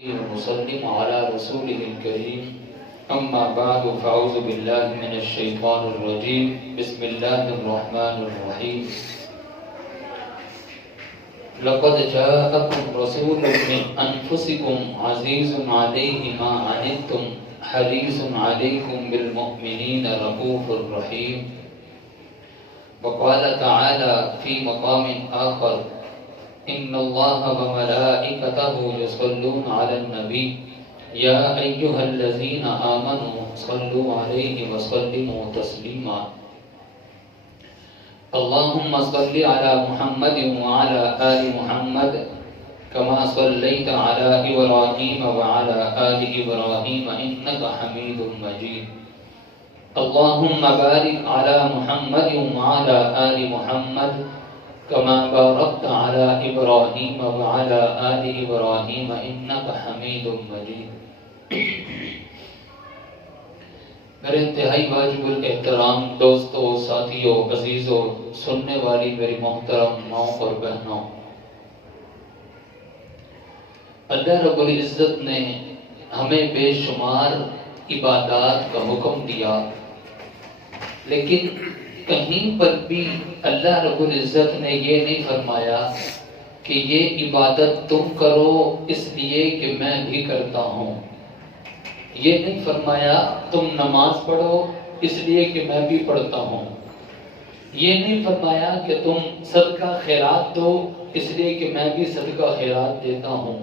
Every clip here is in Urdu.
وسلم على رسوله الكريم أما بعد فأعوذ بالله من الشيطان الرجيم بسم الله الرحمن الرحيم لقد جاءكم رسول من أنفسكم عزيز عليه ما عنتم حريص عليكم بالمؤمنين رؤوف رحيم. وقال تعالى في مقام آخر إن الله وملائكته يصلون على النبي يا أيها الذين آمنوا صلوا عليه وسلموا تسليما. اللهم صل على محمد وعلى آل محمد كما صليت على إبراهيم وعلى آل إبراهيم إنك حميد مجيد. اللهم بارك على محمد وعلى آل محمد كما باركت على إبراهيم وعلى آل إبراهيم إنك حميد مجيد. میرے انتہائی واجب الاحترام دوستوں، ساتھیوں، عزیزوں، سننے والی میری محترم ماں اور بہنوں، اللہ رب العزت نے ہمیں بے شمار عبادات کا حکم دیا، لیکن کہیں پر بھی اللہ رب العزت نے یہ نہیں فرمایا کہ یہ عبادت تم کرو اس لیے کہ میں بھی کرتا ہوں. یہ نہیں فرمایا تم نماز پڑھو اس لیے کہ میں بھی پڑھتا ہوں. یہ نہیں فرمایا کہ تم صدقہ خیرات دو اس لیے کہ میں بھی صدقہ خیرات دیتا ہوں.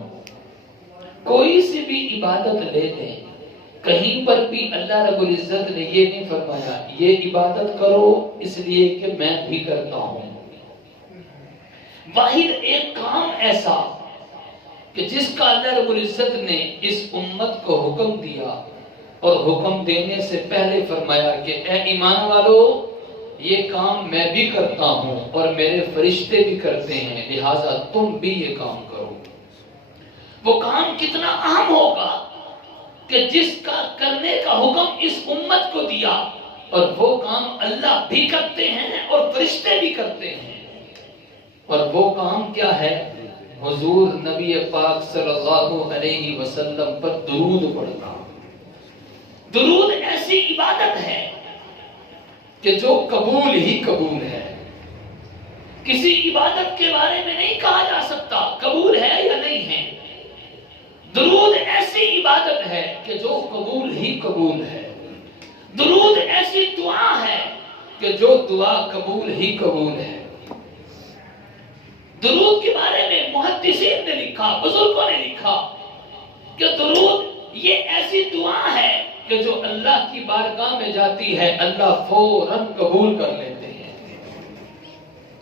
کوئی سی بھی عبادت لے لیں، کہیں پر بھی اللہ رب العزت نے یہ نہیں فرمایا یہ عبادت کرو اس لیے کہ میں بھی کرتا ہوں. واحد ایک کام ایسا کہ جس کا اللہ رب العزت نے اس امت کو حکم دیا، اور حکم دینے سے پہلے فرمایا کہ اے ایمان والو یہ کام میں بھی کرتا ہوں اور میرے فرشتے بھی کرتے ہیں، لہٰذا تم بھی یہ کام کرو. وہ کام کتنا اہم ہوگا کہ جس کا کرنے کا حکم اس امت کو دیا، اور وہ کام اللہ بھی کرتے ہیں اور فرشتے بھی کرتے ہیں. اور وہ کام کیا ہے؟ حضور نبی پاک صلی اللہ علیہ وسلم پر درود پڑھنا. درود ایسی عبادت ہے کہ جو قبول ہی قبول ہے. کسی عبادت کے بارے میں نہیں کہا جا سکتا قبول ہے یا نہیں ہے. درود ایسی عبادت ہے کہ جو قبول ہی قبول ہے. درود ایسی دعا ہے کہ جو دعا قبول ہی قبول ہے. درود کے بارے میں محدثین نے لکھا، بزرگوں نے لکھا کہ درود یہ ایسی دعا ہے کہ جو اللہ کی بارگاہ میں جاتی ہے اللہ فوراً قبول کر لیتے ہیں.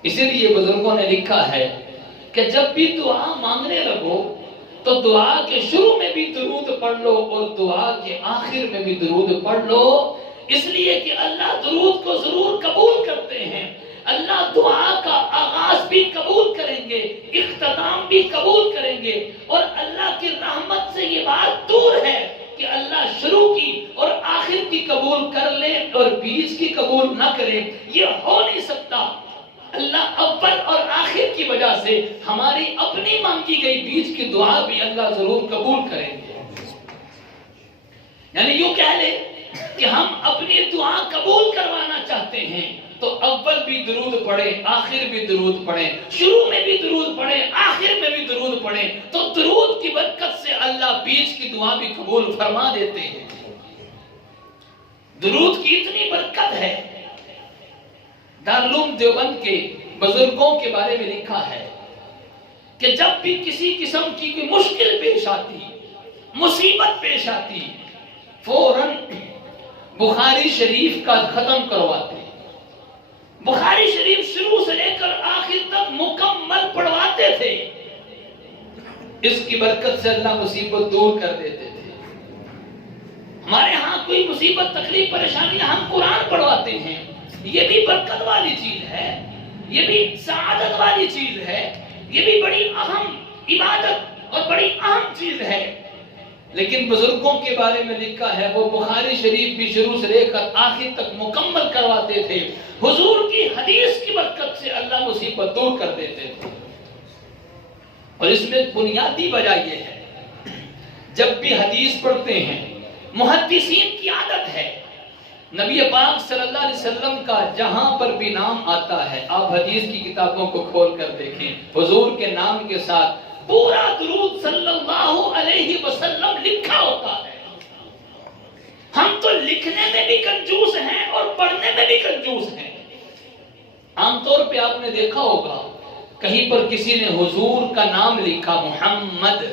اسی لیے بزرگوں نے لکھا ہے کہ جب بھی دعا مانگنے لگو تو دعا کے شروع میں بھی درود پڑھ لو اور دعا کے آخر میں بھی درود پڑھ لو، اس لیے کہ اللہ درود کو ضرور قبول کرتے ہیں. اللہ دعا کا آغاز بھی قبول کریں گے، اختتام بھی قبول کریں گے. اور اللہ کی رحمت سے یہ بات دور ہے کہ اللہ شروع کی اور آخر کی قبول کر لے اور بیچ کی قبول نہ کرے. یہ ہو نہیں سکتا. اللہ اول اور آخر کی وجہ سے ہماری اپنی مانگی گئی بیچ کی دعا بھی اللہ ضرور قبول کریں گے. یعنی یوں کہہ لیں کہ ہم اپنی دعا قبول کروانا چاہتے ہیں تو اول بھی درود پڑھیں، آخر بھی درود پڑھیں، شروع میں بھی درود پڑھیں، آخر میں بھی درود پڑھیں. تو درود کی برکت سے اللہ بیچ کی دعا بھی قبول فرما دیتے ہیں. درود کی اتنی برکت ہے. دارالعلوم دیوبند کے بزرگوں کے بارے میں لکھا ہے کہ جب بھی کسی قسم کی کوئی مشکل پیش آتی، مصیبت پیش آتی، فوراً بخاری شریف کا ختم کرواتے. بخاری شریف شروع سے لے کر آخر تک مکمل پڑھواتے تھے. اس کی برکت سے اللہ مصیبت دور کر دیتے تھے. ہمارے ہاں کوئی مصیبت تکلیف پریشانی ہم قرآن پڑھواتے ہیں، یہ بھی برکت والی چیز ہے، یہ بھی سعادت والی چیز ہے، یہ بھی بڑی اہم عبادت اور بڑی اہم چیز ہے. لیکن بزرگوں کے بارے میں لکھا ہے وہ بخاری شریف بھی شروع سے لے کر آخر تک مکمل کرواتے تھے. حضور کی حدیث کی برکت سے اللہ مصیبت دور کر دیتے تھے. اور اس میں بنیادی وجہ یہ ہے جب بھی حدیث پڑھتے ہیں، محدثین کی عادت ہے، نبی پاک صلی اللہ علیہ وسلم کا جہاں پر بھی نام آتا ہے، آپ حدیث کی کتابوں کو کھول کر دیکھیں، حضور کے نام کے ساتھ پورا درود صلی اللہ علیہ وسلم لکھا ہوتا ہے۔ ہم تو لکھنے میں بھی کنجوس ہیں اور پڑھنے میں بھی کنجوس ہیں۔ عام طور پہ آپ نے دیکھا ہوگا کہیں پر کسی نے حضور کا نام لکھا محمد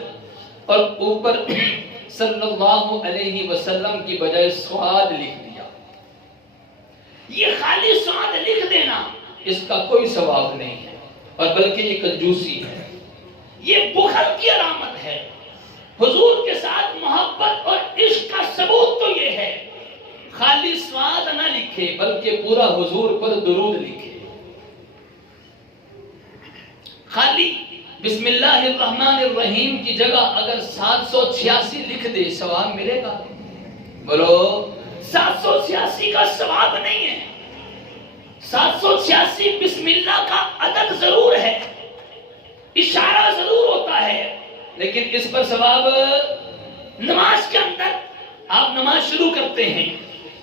اور اوپر صلی اللہ علیہ وسلم کی بجائے صاد لکھ دیا۔ یہ خالی صاد لکھ دینا اس کا کوئی ثواب نہیں ہے، اور بلکہ یہ کنجوسی ہے، یہ بخل کی علامت ہے۔ حضور کے ساتھ محبت اور عشق کا ثبوت تو یہ ہے، خالی صاد نہ لکھے بلکہ پورا حضور پر درود لکھے۔ خالی بسم اللہ الرحمن الرحیم کی جگہ اگر 786 لکھ دے ثواب ملے گا؟ بولو، 786 کا ثواب نہیں ہے۔ 786 بسم اللہ کا عدد ضرور ہے، اشارہ ضرور ہوتا ہے، لیکن اس پر ثواب نماز کے اندر آپ نماز شروع کرتے ہیں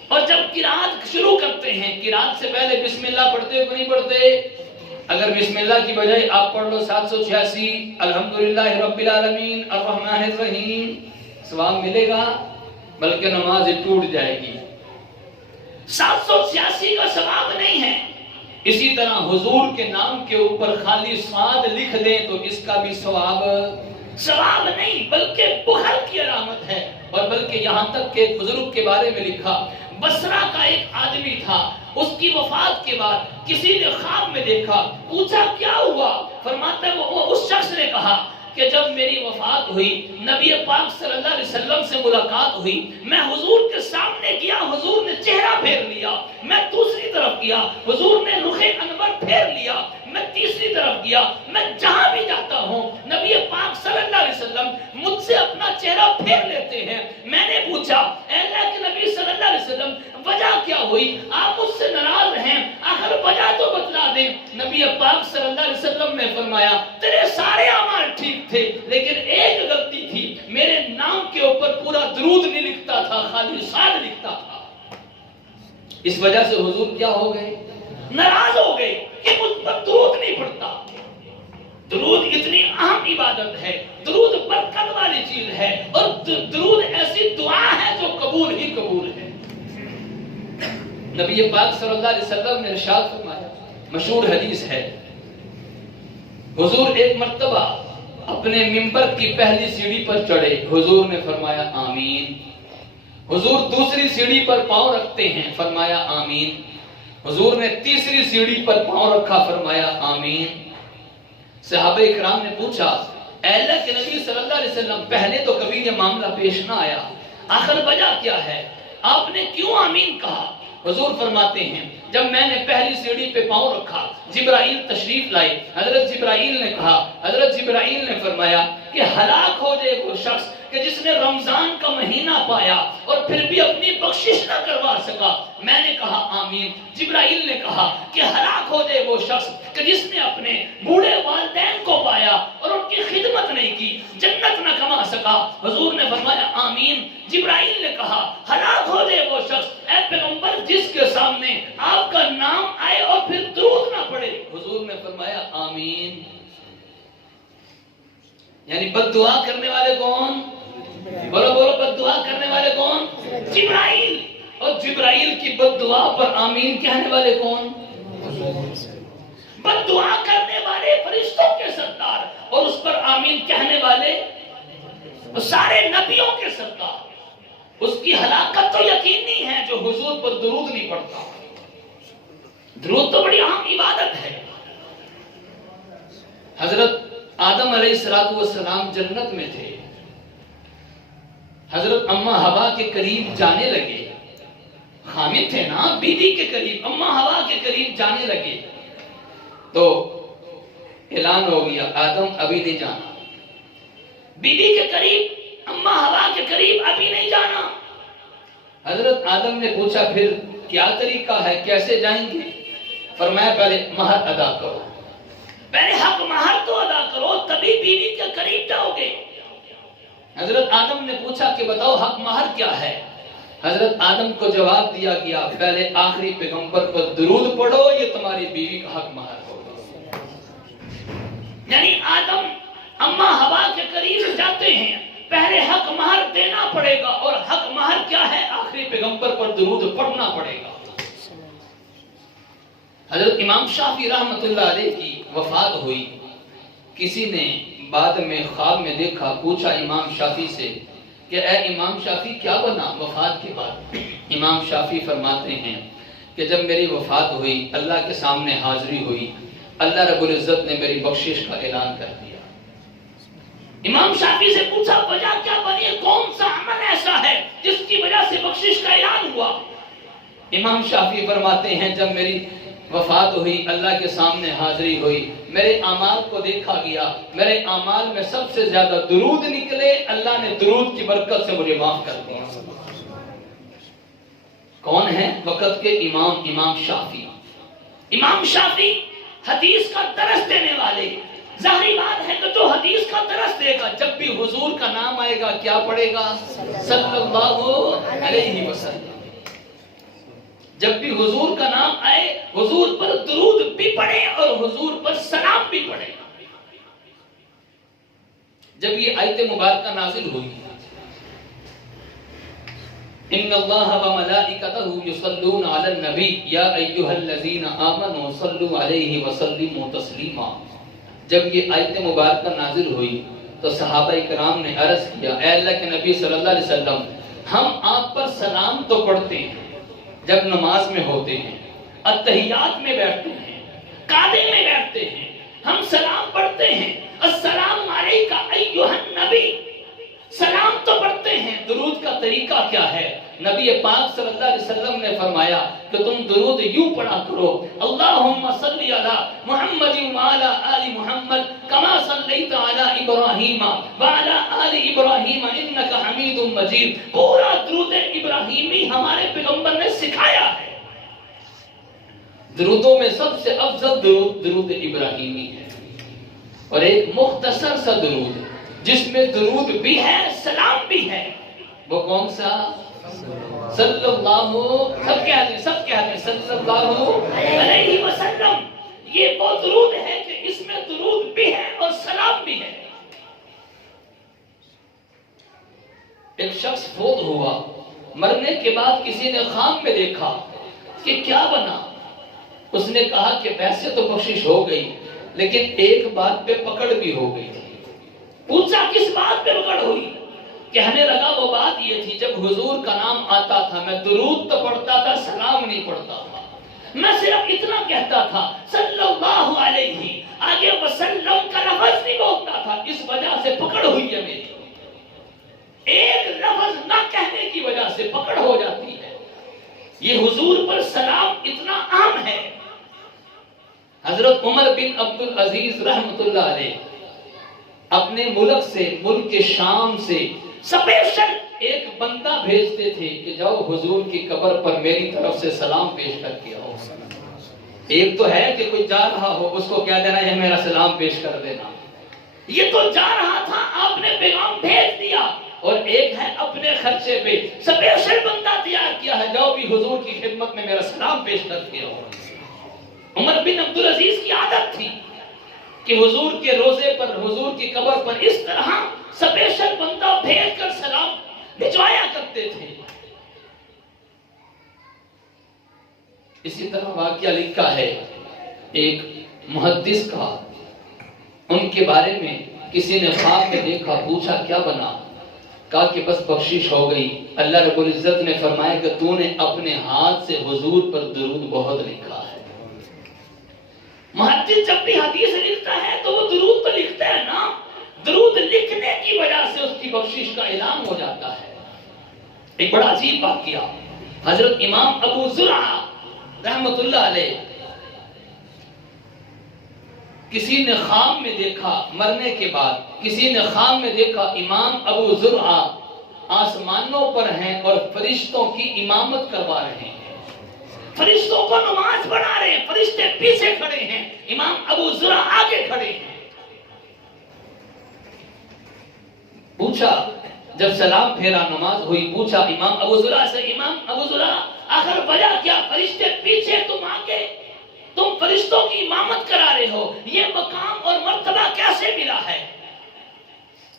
اور جب قرات شروع کرتے ہیں، قرات سے پہلے بسم اللہ پڑھتے ہو کہ نہیں پڑھتے؟ اگر بسم اللہ کی بجائے آپ پڑھ لو 786 الحمدللہ رب العالمین الرحمن الرحیم، ثواب ملے گا؟ بلکہ نماز ٹوٹ جائے گی۔ 786 کا ثواب نہیں ہے۔ اسی طرح حضور کے نام کے اوپر خالی صاد لکھ دیں تو اس کا بھی ثواب نہیں بلکہ بخل کی علامت ہے، اور بلکہ یہاں تک کہ ایک بزرگ کے بارے میں لکھا، بصرہ کا ایک آدمی تھا، اس کی وفات کے بعد کسی نے خواب میں دیکھا، پوچھا کیا ہوا؟ فرماتا ہے وہ اس شخص نے کہا کہ جب میری وفات ہوئی، نبی پاک صلی اللہ علیہ وسلم سے ملاقات ہوئی، میں حضور کے سامنے گیا، حضور نے چہرہ پھیر لیا، میں دوسری طرف گیا، حضور نے رخ انور پھیر لیا، میں تیسری طرف گیا، میں جہاں بھی جاتا ہوں نبی پاک صلی اللہ علیہ وسلم مجھ سے اپنا چہرہ پھیر لیتے ہیں۔ میں نے پوچھا اے اللہ کے نبی صلی اللہ علیہ وسلم وجہ کیا ہوئی؟ آپ مجھ سے ناراض ہیں، آخر وجہ تو بتلا دیں۔ نبی پاک صلی اللہ علیہ وسلم نے فرمایا تیرے سارے اعمال ٹھیک تھے لیکن ایک غلطی تھی، میرے نام کے اوپر پورا درود نہیں لکھتا تھا، خالی صاد لکھتا تھا۔ اس وجہ سے حضور کیا ہو گئے؟ ناراض ہو گئے کہ مجھ پر درود نہیں پڑتا۔ درود اتنی اہم عبادت ہے، درود برکت والی چیز ہے، اور درود ایسی دعا ہے جو قبول ہی قبول ہے۔ نبی پاک صلی اللہ علیہ وسلم نے ارشاد فرمایا، مشہور حدیث ہے، حضور ایک مرتبہ اپنے منبر کی پہلی سیڑھی پر چڑھے، حضور نے فرمایا آمین۔ حضور دوسری سیڑھی پر پاؤں رکھتے ہیں، فرمایا آمین۔ حضور نے تیسری سیڑھی پر پاؤں رکھا، فرمایا آمین۔ صحابہ اکرام نے پوچھا اے اللہ کے نبی صلی اللہ علیہ وسلم پہلے تو کبھی یہ معاملہ پیش نہ آیا، آخر وجہ کیا ہے؟ آپ نے کیوں آمین کہا؟ حضور فرماتے ہیں جب میں نے پہلی سیڑھی پہ پاؤں رکھا، جبرائیل تشریف لائے، حضرت جبرائیل نے کہا، حضرت جبرائیل نے فرمایا کہ ہلاک ہو جائے وہ شخص کہ جس نے رمضان کا مہینہ پایا اور پھر بھی اپنی بخشش نہ کروا سکا۔ میں نے کہا آمین۔ جبرائیل نے کہا کہ ہلاک ہو جائے وہ شخص کہ جس نے اپنے بوڑھے والدین کو پایا اور ان کی خدمت نہیں کی، جنت نہ کما سکا۔ حضور نے فرمایا آمین۔ جبرائیل نے کہا ہلاک ہو جائے وہ شخص اے پیغمبر جس کے سامنے آپ کا نام آئے اور پھر درود نہ پڑے۔ حضور نے فرمایا آمین۔ یعنی بد دعا کرنے والے کون؟ بولو بولو، بد دعا کرنے والے کون؟ جبرائیل۔ اور جبرائیل کی بد دعا پر آمین کہنے والے کون؟ بد دعا کرنے والے فرشتوں کے سردار اور اس پر آمین کہنے والے سارے نبیوں کے سردار۔ اس کی ہلاکت تو یقینی ہے جو حضور پر درود نہیں پڑھتا۔ درود تو بڑی اہم عبادت ہے۔ حضرت آدم علیہ السلام جنت میں تھے، حضرت اماں حوا کے قریب جانے لگے، حامد تھے نا بیوی کے قریب، اماں حوا کے قریب جانے لگے تو اعلان ہو گیا آدم ابھی نہیں جانا، بیوی کے قریب، اماں حوا کے قریب ابھی نہیں جانا۔ حضرت آدم نے پوچھا پھر کیا طریقہ ہے، کیسے جائیں گے؟ فرمایا پہلے مہر ادا کرو، پہلے حق مہر تو ادا کرو تبھی بیوی کے قریب جاؤ گے۔ حضرت آدم نے پوچھا کہ بتاؤ حق مہر کیا ہے؟ حضرت آدم کو جواب دیا گیا پہلے آخری پیغمبر پر درود پڑھو، یہ تمہاری بیوی کا حق مہر ہوگا۔ یعنی آدم اما ہوا کے قریب جاتے ہیں، پہلے حق مہر دینا پڑے گا، اور حق مہر کیا ہے؟ آخری پیغمبر پر درود پڑھنا پڑے گا۔ حضرت امام شافعی رحمۃ اللہ علیہ کی وفات ہوئی، کسی نے بعد میں خواب میں دیکھا، پوچھا امام شافعی سے کہ اے امام شافعی کیا بنا وفات کے بعد؟ امام شافعی فرماتے ہیں کہ جب میری وفات ہوئی، اللہ کے سامنے حاضری ہوئی، اللہ رب العزت نے میری بخشش کا اعلان کر دیا۔ امام شافعی سے پوچھا وجہ کیا بنی، کون سا عمل ایسا ہے جس کی وجہ سے بخشش کا اعلان ہوا؟ امام شافعی فرماتے ہیں جب میری وفات ہوئی، اللہ کے سامنے حاضری ہوئی، میرے اعمال کو دیکھا گیا، میرے اعمال میں سب سے زیادہ درود نکلے، اللہ نے درود کی برکت سے مجھے معاف کر دیا۔ کون ہے وقت کے امام شافعی؟ امام شافعی حدیث کا درس دینے والے۔ ظاہری بات ہے کہ جو حدیث کا درس دے گا، جب بھی حضور کا نام آئے گا کیا پڑھے گا؟ صلی اللہ علیہ وسلم۔ جب بھی حضور کا نام آئے، حضور پر درود بھی پڑھے اور حضور پر سلام بھی پڑھے۔ جب یہ آیت مبارکہ نازل ہوئی، ان اللہ وملائکتہ یصلون علی النبی یا ایھا الذین آمنوا صلوا علیہ وسلموا تسلیما، جب یہ آیت مبارکہ نازل ہوئی تو صحابہ کرام نے عرض کیا اے اللہ کے نبی صلی اللہ علیہ وسلم، ہم آپ پر سلام تو پڑھتے ہیں جب نماز میں ہوتے ہیں، اتحیات میں بیٹھتے ہیں، قعدے میں بیٹھتے ہیں، ہم سلام پڑھتے ہیں، السلام علیکہ ایھا النبی، سلام تو پڑھتے ہیں۔ درود کا طریقہ کیا ہے؟ نبی پاک صلی اللہ علیہ وسلم نے فرمایا کہ تم درود یوں پڑھا کرو، اللہم صلی علی محمد وعلی آل محمد کما صلیت علی ابراہیم وعلی آل ابراہیم انک حمید مجید۔ پورا درود ابراہیمی ہمارے پیغمبر نے سکھایا ہے۔ درودوں میں سب سے افضل درود ابراہیمی ہے، اور ایک مختصر سا درود جس میں درود بھی ہے سلام بھی ہے، وہ کون سا؟ صلی اللہ، سب کہتے ہیں صلی اللہ علیہ وسلم۔ یہ وہ درود ہے کہ اس میں درود بھی ہے اور سلام بھی ہے۔ ایک شخص فوت ہوا، مرنے کے بعد کسی نے خواب میں دیکھا کہ کیا بنا؟ اس نے کہا کہ ویسے تو بخشش ہو گئی، لیکن ایک بات پہ پکڑ بھی ہو گئی تھی۔ پوچھا کس بات پہ پکڑ ہوئی؟ کہنے لگا وہ بات یہ تھی جب حضور کا نام آتا تھا میں درود تو پڑھتا تھا، سلام نہیں پڑھتا تھا، میں صرف اتنا کہتا تھا صلی اللہ علیہ، آگے وسلم کا لفظ نہیں بولتا تھا، اس وجہ سے پکڑ ہوئی ہے میری۔ ایک لفظ نہ کہنے کی وجہ سے پکڑ ہو جاتی ہے۔ یہ حضور پر سلام اتنا عام ہے۔ حضرت عمر بن عبدالعزیز رحمۃ اللہ علیہ اپنے ملک سے، ملک شام سے سپیشل ایک بندہ بھیجتے تھے کہ جاؤ حضور کی قبر پر میری طرف سے سلام پیش کر کے آؤ۔ ایک تو ہے کہ کوئی جا رہا ہو اس کو کیا دینا ہے میرا سلام پیش کر دینا، یہ تو جا رہا تھا آپ نے پیغام بھیج دیا، اور ایک ہے اپنے خرچے پہ سپیشل بندہ تیار کیا ہے جاؤ بھی حضور کی خدمت میں میرا سلام پیش کر کے آؤ۔ عمر بن عبدالعزیز کی عادت تھی کہ حضور کے روزے پر، حضور کی قبر پر اس طرح سپیشل بندہ بھیج کر سلام بھجوایا کرتے تھے۔ اسی طرح واقعہ لکھا ہے ایک محدث کا، ان کے بارے میں کسی نے خواب میں دیکھا، پوچھا کیا بنا؟ کہا کہ بس بخشش ہو گئی۔ اللہ رب العزت نے فرمایا کہ تو نے اپنے ہاتھ سے حضور پر درود بہت لکھا ہے۔ محدث جب بھی حدیث لکھتا ہے تو وہ درود تو لکھتا ہے نا، درود لکھنے کی وجہ سے اس کی بخشش کا اعلان ہو جاتا ہے۔ ایک بڑا عجیب واقعہ، حضرت امام ابو زرعہ رحمۃ اللہ علیہ کسی نے خواب میں دیکھا، مرنے کے بعد کسی نے خواب میں دیکھا امام ابو زرعہ آسمانوں پر ہیں اور فرشتوں کی امامت کروا رہے ہیں، فرشتوں کو نماز پڑھا رہے ہیں، فرشتے پیچھے کھڑے ہیں، امام ابو زرعہ آگے کھڑے ہیں۔ پوچھا جب سلام پھیرا نماز ہوئی پوچھا امام ابو زرع سے امام ابو زرع آخر وجہ کیا؟ فرشتے پیچھے تم آگے، تم فرشتوں کی امامت کرا رہے ہو، یہ مقام اور مرتبہ کیسے ملا ہے؟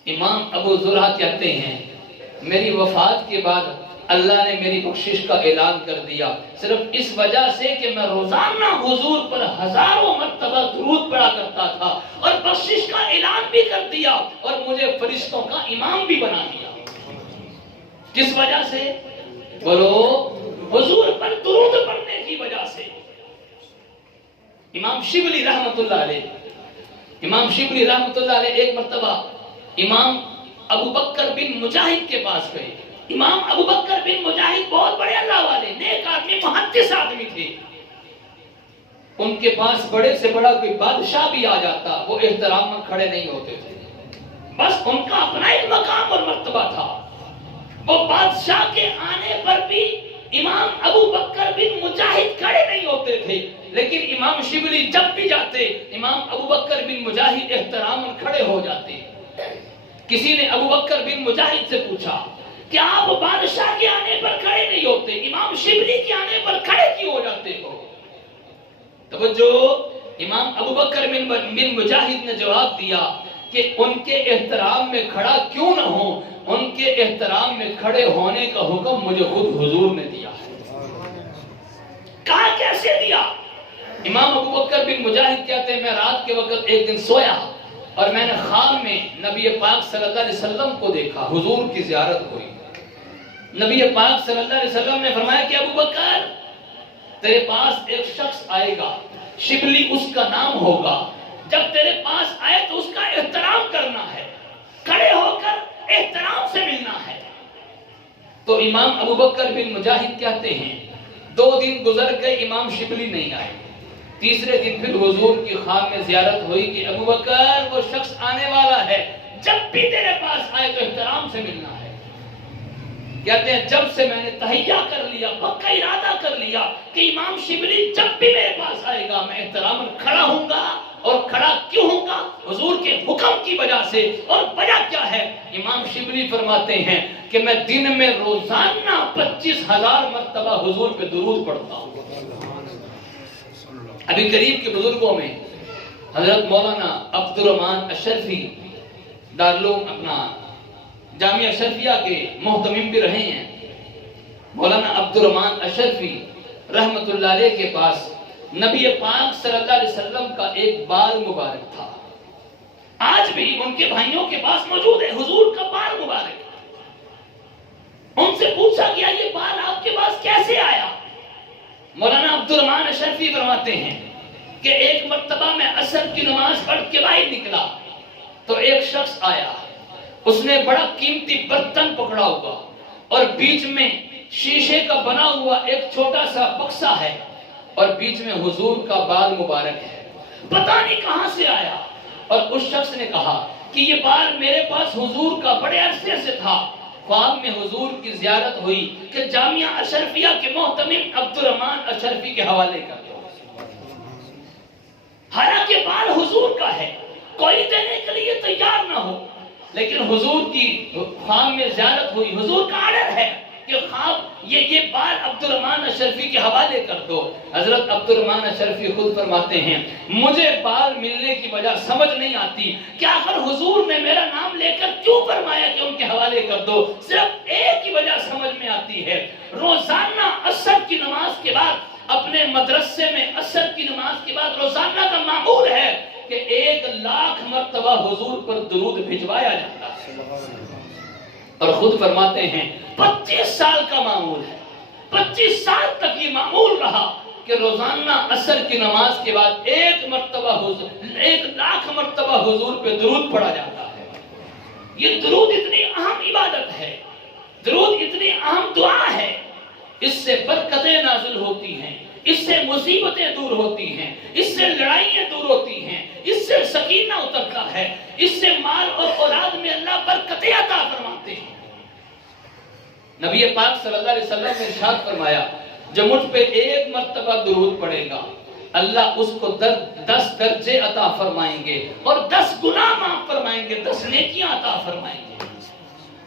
امام ابو زرع کہتے ہیں میری وفات کے بعد اللہ نے میری بخشش کا اعلان کر دیا صرف اس وجہ سے کہ میں روزانہ حضور پر ہزاروں مرتبہ درود پڑھا کرتا تھا اور بخشش کا اعلان بھی کر دیا اور مجھے فرشتوں کا امام بھی بنا دیا۔ کس وجہ سے؟ بولو، حضور پر درود پڑھنے کی وجہ سے۔ امام شبلی رحمت اللہ علیہ ایک مرتبہ امام ابو بکر بن مجاہد کے پاس گئے۔ امام ابو بکر بن مجاہد بہت بڑے اللہ والے نیک آدمی، محدث آدمی تھے۔ ان کے پاس بڑے سے بڑا کوئی بادشاہ بھی آ جاتا وہ احترام میں کھڑے نہیں ہوتے تھے، بس ان کا اپنا ایک مقام اور مرتبہ تھا۔ وہ بادشاہ کے آنے پر بھی امام ابو بکر بن مجاہد کھڑے نہیں ہوتے تھے، لیکن امام شبلی جب بھی جاتے امام ابو بکر بن مجاہد احترام میں کھڑے ہو جاتے۔ کسی نے ابو بکر بن مجاہد سے پوچھا کہ آپ بادشاہ کے آنے پر کھڑے نہیں ہوتے، امام شبلی کے آنے پر کھڑے کیوں ہو جاتے ہو؟ توجہ، امام ابو بکر بن مجاہد نے جواب دیا کہ ان کے احترام میں کھڑا کیوں نہ ہو، ان کے احترام میں کھڑے ہونے کا حکم مجھے خود حضور نے دیا ہے۔ کہا کیسے دیا؟ امام ابو بکر بن مجاہد کہتے ہیں میں رات کے وقت ایک دن سویا اور میں نے خواب میں نبی پاک صلی اللہ علیہ وسلم کو دیکھا، حضور کی زیارت ہوئی۔ نبی پاک صلی اللہ علیہ وسلم نے فرمایا کہ ابو بکر تیرے پاس ایک شخص آئے گا، شبلی اس کا نام ہوگا، جب تیرے پاس آئے تو اس کا احترام کرنا ہے، کھڑے ہو کر احترام سے ملنا ہے۔ تو امام ابو بکر بن مجاہد کہتے ہیں 2 دن گزر گئے، امام شبلی نہیں آئے۔ تیسرے دن پھر حضور کی خواب میں زیارت ہوئی کہ ابو بکر وہ شخص آنے والا ہے، جب بھی تیرے پاس آئے تو احترام سے ملنا ہے۔ کہتے ہیں جب سے میں نے تہیہ کر لیا، پکا ارادہ کر لیا کہ امام شبلی جب بھی میرے پاس آئے گا میں احترام کھڑا ہوں گا، اور کھڑا کیوں ہوں گا؟ حضور کے حکم کی وجہ سے۔ اور وجہ کیا ہے؟ امام شبلی فرماتے ہیں کہ میں دن میں روزانہ 25,000 مرتبہ حضور پہ درود پڑھتا ہوں۔ ابھی قریب کے بزرگوں میں حضرت مولانا عبد الرحمن اشرفی دارالعلوم اپنا جامعہ اشرفیہ کے محتمم بھی رہے ہیں۔ مولانا عبد الرحمن اشرفی رحمت اللہ علیہ کے پاس نبی پاک صلی اللہ علیہ وسلم کا ایک بال مبارک تھا، آج بھی ان کے بھائیوں کے پاس موجود ہے، حضور کا بال مبارک۔ ان سے پوچھا گیا یہ بال آپ کے پاس کیسے آیا؟ مولانا عبد الرحمن اشرفی فرماتے ہیں کہ ایک مرتبہ میں عصر کی نماز پڑھ کے باہر نکلا تو ایک شخص آیا، اس نے بڑا قیمتی برتن پکڑا ہوا اور بیچ میں شیشے کا بنا ہوا ایک چھوٹا سا بکسا ہے اور بیچ میں حضور کا بال مبارک ہے، پتہ نہیں کہاں سے آیا۔ اور اس شخص نے کہا کہ یہ بال میرے پاس حضور کا بڑے عرصے سے تھا، خواب میں حضور کی زیارت ہوئی کہ جامعہ اشرفیہ کے محتمم عبد الرحمن اشرفی کے حوالے کر دو۔ حالانکہ بال حضور کا ہے، کوئی دینے کے لیے تیار نہ ہو، لیکن حضور کی خواب میں زیارت ہوئی، حضور کا آرڈر ہے کہ خواب یہ بال عبد الرحمن اشرفی کے حوالے کر دو۔ حضرت عبد الرحمن اشرفی خود فرماتے ہیں مجھے بال ملنے کی وجہ سمجھ نہیں آتی کہ آخر حضور نے میرا نام لے کر کیوں فرمایا کہ ان کے حوالے کر دو، صرف ایک ہی وجہ سمجھ میں آتی ہے، روزانہ عصر کی نماز کے بعد اپنے مدرسے میں عصر کی نماز کے بعد روزانہ کا معمول ہے کہ 1,00,000 مرتبہ حضور پر درود بھجوایا جاتا ہے۔ اور خود فرماتے ہیں 25 سال کا معمول ہے، 25 سال تک یہ معمول رہا کہ روزانہ عصر کی نماز کے بعد 1,00,000 مرتبہ حضور پہ درود پڑھا جاتا ہے۔ یہ درود اتنی اہم عبادت ہے، درود اتنی اہم دعا ہے، اس سے برکتیں نازل ہوتی ہیں، اس سے مصیبتیں دور ہوتی ہیں، اس سے لڑائیاں دور ہوتی ہیں، اس سے سکینہ اترتا ہے، اس سے مال اور اولاد میں اللہ برکتیں عطا فرماتے ہیں۔ نبی پاک صلی اللہ علیہ وسلم نے ارشاد فرمایا جو مجھ پہ 1 مرتبہ درود پڑے گا اللہ اس کو 10 درجے عطا فرمائیں گے اور 10 گناہ معاف فرمائیں گے، 10 نیکیاں عطا فرمائیں گے۔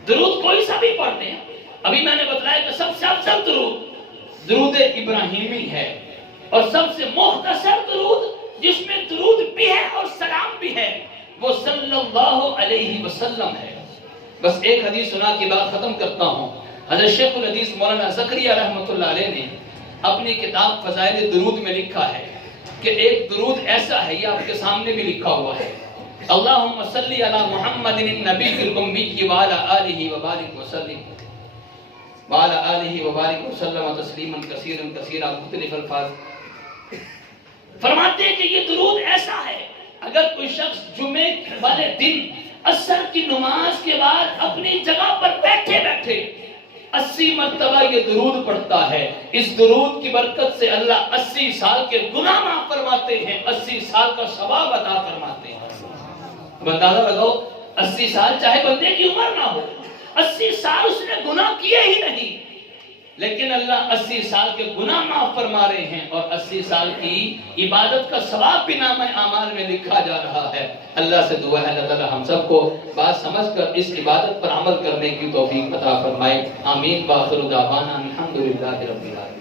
درود کوئی سا بھی پڑھ لیں. ابھی میں نے بتلایا کہ سب سے افضل درود ابراہیمی ہے، اور سب سے مختصر درود جس میں درود بھی ہے اور سلام بھی ہے وہ صلی اللہ علیہ وسلم ہے. بس ایک حدیث سنا کے بعد ختم کرتا ہوں. حضرت شیخ الحدیث مولانا زکریہ رحمۃ اللہ علیہ نے اپنی کتاب فضائل درود میں لکھا ہے کہ ایک درود ایسا ہے، یہ آپ کے سامنے بھی لکھا ہوا ہے، اللہم صلی علی محمد النبی الامی وعلی آلہ وبارک وسلم وعلی آلہ وبارک وسلم تسلیما کثیرا کثیرا، مختلف الفاظ. فرماتے ہیں کہ یہ درود ایسا ہے اگر کوئی شخص جمعے والے دن عصر کی نماز کے بعد اپنی جگہ پر بیٹھے بیٹھے 80 مرتبہ یہ درود پڑھتا ہے، اس درود کی برکت سے اللہ 80 سال کے گناہ معاف فرماتے ہیں، 80 سال کا ثواب عطا فرماتے ہیں. اب اندازہ لگاؤ 80 سال چاہے بندے کی عمر نہ ہو، 80 سال اس نے گناہ کیے ہی نہیں، لیکن اللہ 80 سال کے گناہ معاف فرما رہے ہیں اور 80 سال کی عبادت کا ثواب بھی نامہ اعمال میں لکھا جا رہا ہے. اللہ سے دعا ہے اللہ تعالی ہم سب کو بات سمجھ کر اس عبادت پر عمل کرنے کی توفیق عطا فرمائے. آمین. وآخر دعوانا الحمدللہ رب العالمین.